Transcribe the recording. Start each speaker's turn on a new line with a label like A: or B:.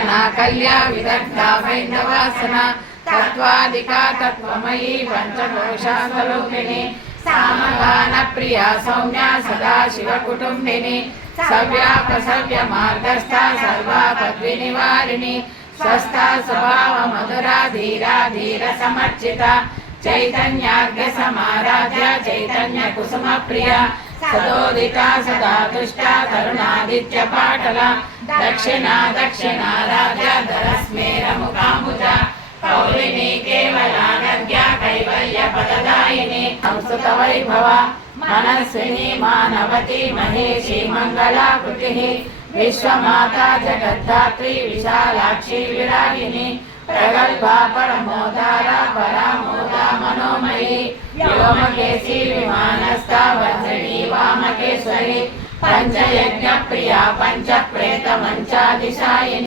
A: దర్శన కళ్యా విదగ్ధ వైందవాసన తత్వాధికా తత్వమయీ పంచకోశాస్వరూపిణి సామగాన ప్రియ సౌమ్య సదా శివ కుటుంబిని సవ్యాపసవ్య మార్గస్థ సర్వా పద్వి నివారిణి స్వస్థ స్వభావ మధురా ధీరా ధీర సమర్చిత చైతన్యార్ఘ సమారాధ్య చైతన్య కుసుమ ప్రియ సదోదిత సదా తుష్ట తరుణాదిత్య పాటల. దక్షిణ దక్షిణారాధ్య ధరస్మేర ముఖాముజ కౌలిని కేవలానద్య కైవల్య పదదాయిని. సంస్కృత వైభవ మనస్విని మానవతి మహేషి మంగళాకృతి విశ్వమాత జగద్ధాత్రి విశాలాక్షి విరాగిని. ప్రగల్భా పరమోదార పరామోద మనోమయి. వ్యోమకేశి విమానస్థ పంచయజ్ఞ ప్రియ పంచ ప్రేత మంచాదిశాయిని